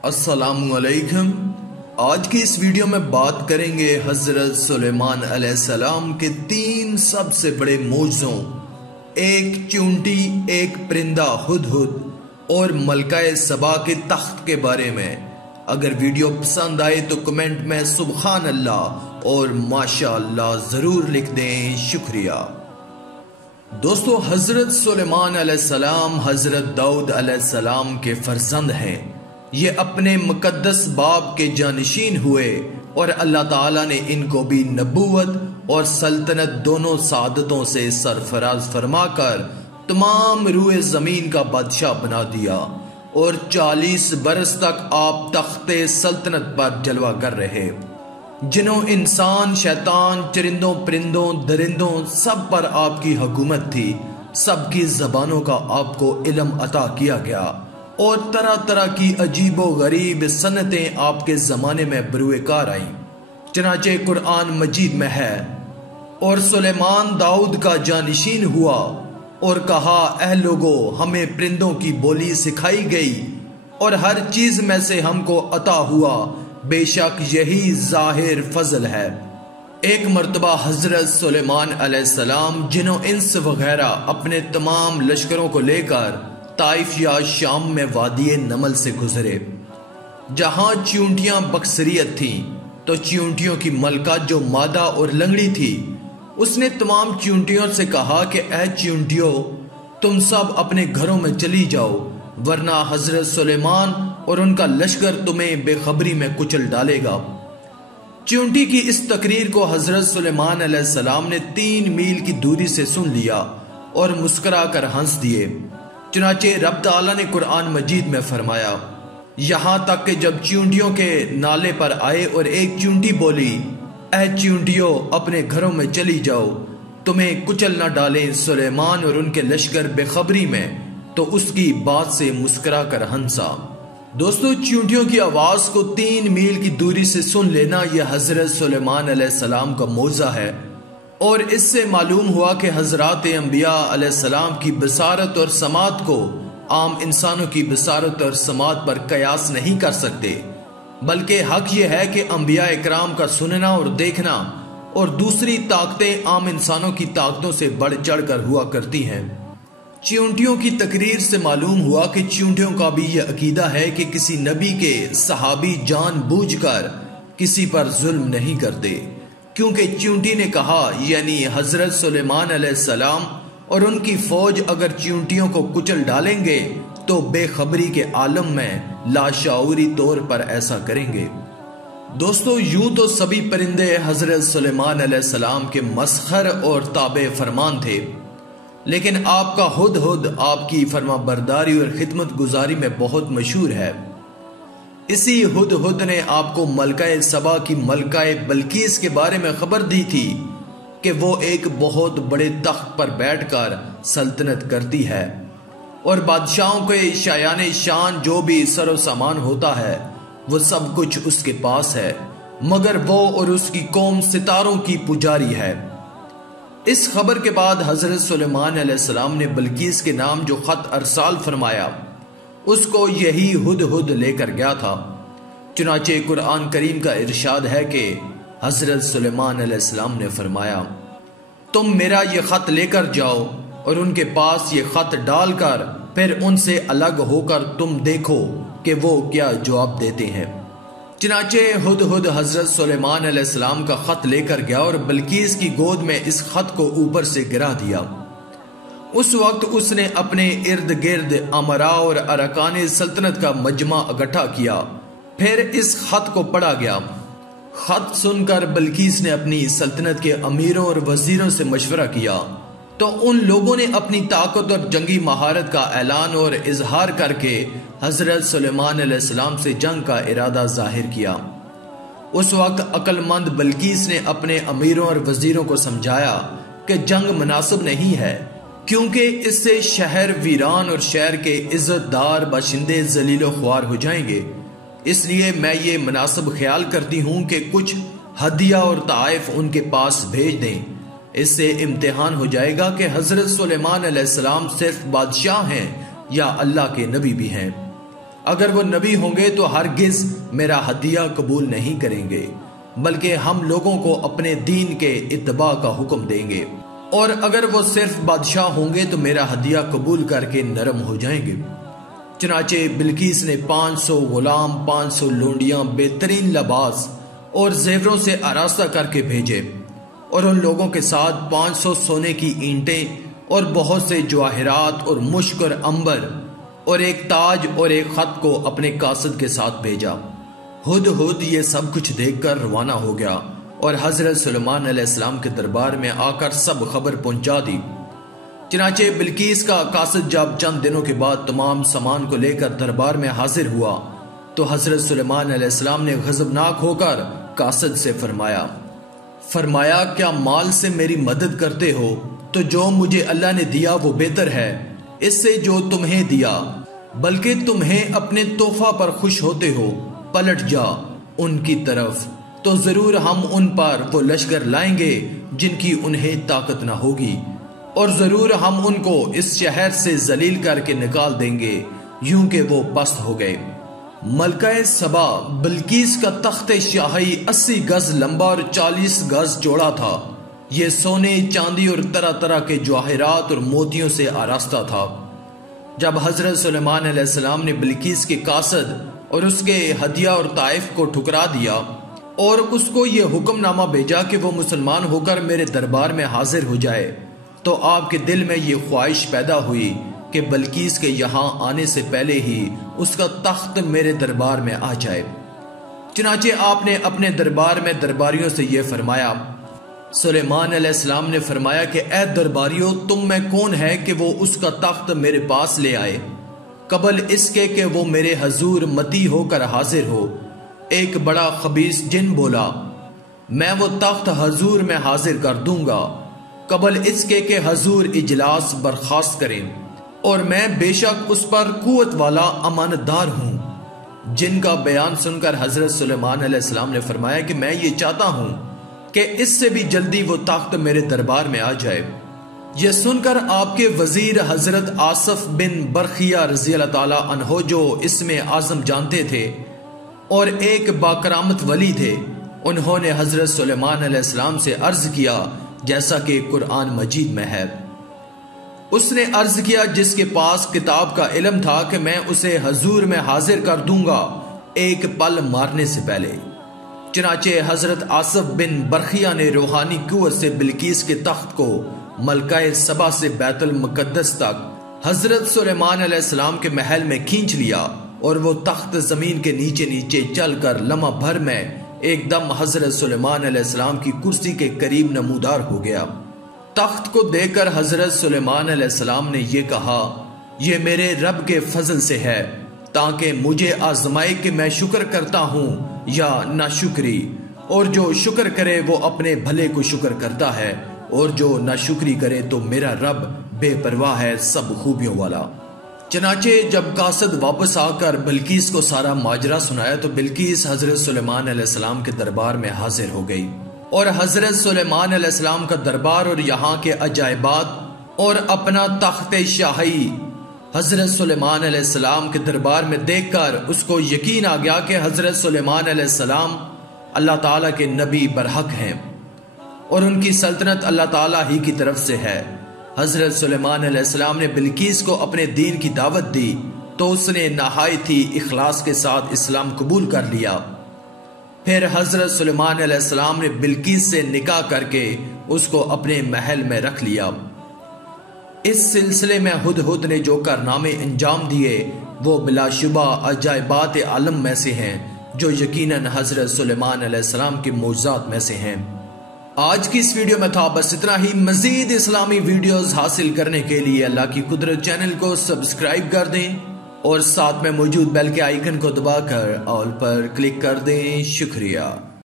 अस्सलामु अलैकुम। आज की इस वीडियो में बात करेंगे हजरत सुलेमान अलैहिस्सलाम के 3 सबसे बड़े मोजज़ों, एक चूंटी, एक परिंदा हुदहुद और मलकाए सबा के तख्त के बारे में। अगर वीडियो पसंद आए तो कमेंट में सुबहान अल्लाह और माशाअल्लाह जरूर लिख दें, शुक्रिया। दोस्तों, हजरत सुलेमान अलैहिस्सलाम हजरत दाऊद अलैहिस्सलाम के फर्जंद हैं। ये अपने मुकद्दस बाप के जानशीन हुए और अल्लाह ताला ने इनको भी नबूवत और सल्तनत दोनों सादतों से सरफराज फरमाकर तमाम रूए जमीन का बादशाह बना दिया और 40 बरस तक आप तख्ते सल्तनत पर जलवा कर रहे। जिन्हों इंसान, शैतान, चरिंदों, परिंदों, दरिंदों सब पर आपकी हुकूमत थी। सबकी जबानों का आपको इल्म अता किया गया और तरह तरह की अजीबो गरीब सन्नतें आपके ज़माने में बरूएकार आईं। चनाचे कुरान मजीद में है, और सुलेमान दाऊद का जानशीन हुआ और कहा, ऐ लोगो, हमें परिंदों की बोली सिखाई गई और हर चीज में से हमको अता हुआ, बेशक यही जाहिर फजल है। एक मर्तबा हजरत सुलेमान अलैहिस्सलाम जिन्हों इंस वगैरह अपने तमाम लश्करों को लेकर ताइफ या शाम में वादिये नमल से गुजरे, जहां चूंटियां बक्सरियत थीं, तो चूंटियों की मलका जो मादा और लंगड़ी थी, उसने तमाम चूंटियों से कहा कि ऐ चूंटियों, तुम सब अपने घरों में चली जाओ, वरना हजरत सुलेमान और उनका लश्कर तुम्हें बेखबरी में कुचल डालेगा। चूंटी की इस तकरीर को हजरत सुलेमान अलैहिस्सलाम ने 3 मील की दूरी से सुन लिया और मुस्कुरा कर हंस दिए। चुनाचे रब ताला ने कुरान मजीद में फरमाया, यहां तक कि जब चूंटियों के नाले पर आए और एक चूंटी बोली, ऐ चूंटियों, अपने घरों में चली जाओ, तुम्हें कुचल न डालें सुलेमान और उनके लश्कर बेखबरी में, तो उसकी बात से मुस्कुरा कर हंसा। दोस्तों, चूंटियों की आवाज को 3 मील की दूरी से सुन लेना यह हजरत सुलेमान अलैहिस्सलाम का मौजा है, और इससे मालूम हुआ कि हजरात अंबिया अलैहिस्सलाम की बसारत और समात को आम इंसानों की बसारत और समात पर कयास नहीं कर सकते, बल्कि हक यह है कि अंबिया इकराम का सुनना और देखना और दूसरी ताकतें आम इंसानों की ताकतों से बढ़ चढ़ कर हुआ करती हैं। चूंटियों की तकरीर से मालूम हुआ कि चूंटियों का भी यह अकीदा है कि किसी नबी के सहाबी जानबूझकर किसी पर जुल्म नहीं करते, क्योंकि चूंटी ने कहा, यानी हजरत सुलेमान अलैहिस्सलाम और उनकी फौज अगर चूंटियों को कुचल डालेंगे तो बेखबरी के आलम में लाशऊरी तौर पर ऐसा करेंगे। दोस्तों, यूं तो सभी परिंदे हजरत सुलेमान अलैहिस्सलाम के मसखर और ताबे फरमान थे, लेकिन आपका हुदहुद आपकी फरमा बरदारी और खिदमत गुजारी में बहुत मशहूर है। इसी हुदहुद ने आपको मलकाए सबा की मलकाए बल्कीस के बारे में खबर दी थी कि वो एक बहुत बड़े तख्त पर बैठकर सल्तनत करती है और बादशाहों के शायान शान जो भी सरो सामान होता है वो सब कुछ उसके पास है, मगर वो और उसकी कौम सितारों की पुजारी है। इस खबर के बाद हजरत सुलेमान अलैहिस्सलाम ने बल्कीस के नाम जो खत अरसाल फरमाया, उसको यही हुदहुद लेकर गया था। चुनाचे कुरान करीम का इरशाद है कि हजरत सुलेमान अलैहिस्सलाम ने फरमाया, तुम मेरा ये खत लेकर जाओ और उनके पास ये खत डालकर फिर उनसे अलग होकर तुम देखो कि वो क्या जवाब देते हैं। चुनाचे हुदहुद हजरत सुलेमान अलैहिस्सलाम का खत लेकर गया और बल्कीस की गोद में इस खत को ऊपर से गिरा दिया। उस वक्त उसने अपने इर्द गिर्द अमरा और अरकान सल्तनत का मजमा इकट्ठा किया, फिर इस खत को पढ़ा गया। खत सुनकर बल्कीस ने अपनी सल्तनत के अमीरों और वजीरों से मशवरा किया, तो उन लोगों ने अपनी ताकत और जंगी महारत का ऐलान और इजहार करके हजरत सुलेमान अलैहिस्सलाम से जंग का इरादा जाहिर किया। उस वक्त अक्लमंद बल्कीस ने अपने अमीरों और वजीरों को समझाया कि जंग मुनासिब नहीं है, क्योंकि इससे शहर वीरान और शहर के इज्जतदार बाशिंदे जलीलो ख्वार हो जाएंगे। इसलिए मैं ये मुनासिब ख्याल करती हूँ कि कुछ हदिया और ताइफ उनके पास भेज दें। इससे इम्तिहान हो जाएगा कि हजरत सुलेमान अलैहिस्सलाम सिर्फ बादशाह हैं या अल्लाह के नबी भी हैं। اگر وہ نبی ہوں گے تو ہرگز میرا ہدیہ قبول نہیں کریں گے، بلکہ ہم لوگوں کو اپنے دین کے اتباع کا حکم دیں گے، اور اگر وہ صرف بادشاہ ہوں گے تو میرا ہدیہ قبول کر کے نرم ہو جائیں گے۔ چنانچہ بلقیس نے 500 غلام، 500 لونڈیاں بہترین لباس اور زیوروں سے آراستہ کر کے بھیجے، اور ان لوگوں کے ساتھ 500 سونے کی اینٹیں اور بہت سے جواہرات اور مشک اور عنبر اور ایک تاج اور ایک خط کو اپنے قاصد کے ساتھ بھیجا۔ ہدہد یہ سب کچھ دیکھ کر روانہ ہو گیا اور حضرت سلیمان علیہ السلام کے دربار میں آ کر سب خبر پہنچا دی۔ چنانچہ بلقیس کا قاصد جب چند دنوں کے بعد تمام سامان کو لے کر دربار میں حاضر ہوا تو حضرت سلیمان علیہ السلام نے غضبناک ہو کر قاصد سے فرمایا کیا مال سے میری مدد کرتے ہو تو جو مجھے اللہ نے دیا وہ بہتر ہے اس سے جو تمہیں دیا، بلکہ تمہیں اپنے تحفہ پر خوش ہوتے ہو۔ پلٹ جا ان کی طرف تو ضرور ہم ان پر وہ لشکر لائیں گے جن کی انہیں طاقت نہ ہوگی، اور ضرور ہم ان کو اس شہر سے ذلیل کر کے نکال دیں گے، یوں کہ وہ پست ہو گئے۔ ملکہ سبا بلقیس کا تخت شاہی 80 گز لمبا اور 40 گز چوڑا تھا۔ یہ سونے، چاندی اور طرح طرح کے جواہرات اور موتیوں سے آراستہ تھا۔ جب حضرت سلیمان علیہ السلام نے بلقیس کے قاصد اور اس کے ہدیہ اور طائف کو ٹھکرا دیا اور اس کو یہ حکم نامہ بھیجا کہ وہ مسلمان ہو کر میرے دربار میں حاضر ہو جائے، تو آپ کے دل میں یہ خواہش پیدا ہوئی کہ بلقیس کے یہاں آنے سے پہلے ہی اس کا تخت میرے دربار میں آ جائے۔ چنانچہ آپ نے اپنے دربار میں درباریوں سے یہ فرمایا۔ سلیمان علیہ السلام نے فرمایا کہ اے درباریوں، تم میں کون ہے کہ وہ اس کا تخت میرے پاس لے آئے قبل اس کے کہ وہ میرے حضور متی ہو کر حاضر ہو؟ ایک بڑا خبیث جن بولا، میں وہ تخت حضور میں حاضر کر دوں گا قبل اس کے کہ حضور اجلاس برخاست کریں، اور میں بے شک اس پر قوت والا امانت دار ہوں۔ جن کا بیان سن کر حضرت سلیمان علیہ السلام نے فرمایا کہ میں یہ چاہتا ہوں کہ اس سے بھی جلدی وہ تخت میرے دربار میں آ جائے۔ یہ سن کر آپ کے وزیر حضرت آصف بن برخیہ رضی اللہ تعالی عنہ، جو اس میں اعظم جانتے تھے اور ایک باکرامت ولی تھے، انہوں نے حضرت سلیمان علیہ السلام سے عرض کیا جیسا کہ قرآن مجید میں ہے۔ اس نے عرض کیا جس کے پاس کتاب کا علم تھا کہ میں اسے حضور میں حاضر کر دوں گا ایک پل مارنے سے پہلے۔ چنانچہ حضرت آصف بن برخیہ نے روحانی قوت سے بلقیس کے تخت کو ملکہ سبا سے بیت المقدس تک حضرت سلیمان علیہ السلام کے محل میں کھینچ لیا، اور وہ تخت زمین کے نیچے نیچے چل کر لمحہ بھر میں ایک دم حضرت سلیمان علیہ السلام کی کرسی کے قریب نمودار ہو گیا۔ تخت کو دیکھ کر حضرت سلیمان علیہ السلام نے یہ کہا، یہ میرے رب کے فضل سے ہے تاکہ مجھے آزمائے کہ میں شکر کرتا ہوں یا ناشکری، اور جو شکر کرے وہ اپنے بھلے کو شکر کرتا ہے، اور جو ناشکری کرے تو میرا رب بے پرواہ ہے، سب خوبیوں والا۔ چنانچہ جب قاصد واپس آ کر بلقیس کو سارا ماجرا سنایا تو بلقیس حضرت سلیمان علیہ السلام کے دربار میں حاضر ہو گئی، اور حضرت سلیمان علیہ السلام کا دربار اور یہاں کے عجائبات اور اپنا تخت شاہی حضرت سلیمان علیہ السلام کے دربار میں دیکھ کر اس کو یقین آ گیا کہ حضرت سلیمان علیہ السلام اللہ تعالیٰ کے نبی برحق ہیں اور ان کی سلطنت اللہ تعالیٰ ہی کی طرف سے ہے۔ حضرت سلیمان علیہ السلام نے بلقیس کو اپنے دین کی دعوت دی تو اس نے نہایت ہی اخلاص کے ساتھ اسلام قبول کر لیا۔ پھر حضرت سلیمان علیہ السلام نے بلقیس سے نکاح کر کے اس کو اپنے محل میں رکھ لیا۔ اس سلسلے میں ہدہد نے جو کارنامے انجام دیے وہ بلا شبہ عجائبات عالم میں سے ہیں، جو یقیناً حضرت سلیمان علیہ السلام کے معجزات میں سے ہیں۔ آج کی اس ویڈیو میں تھا بس اتنا ہی۔ مزید اسلامی ویڈیوز حاصل کرنے کے لیے اللہ کی قدرت چینل کو سبسکرائب کر دیں اور ساتھ میں موجود بیل کے آئیکن کو دبا کر آل پر کلک کر دیں۔ شکریہ۔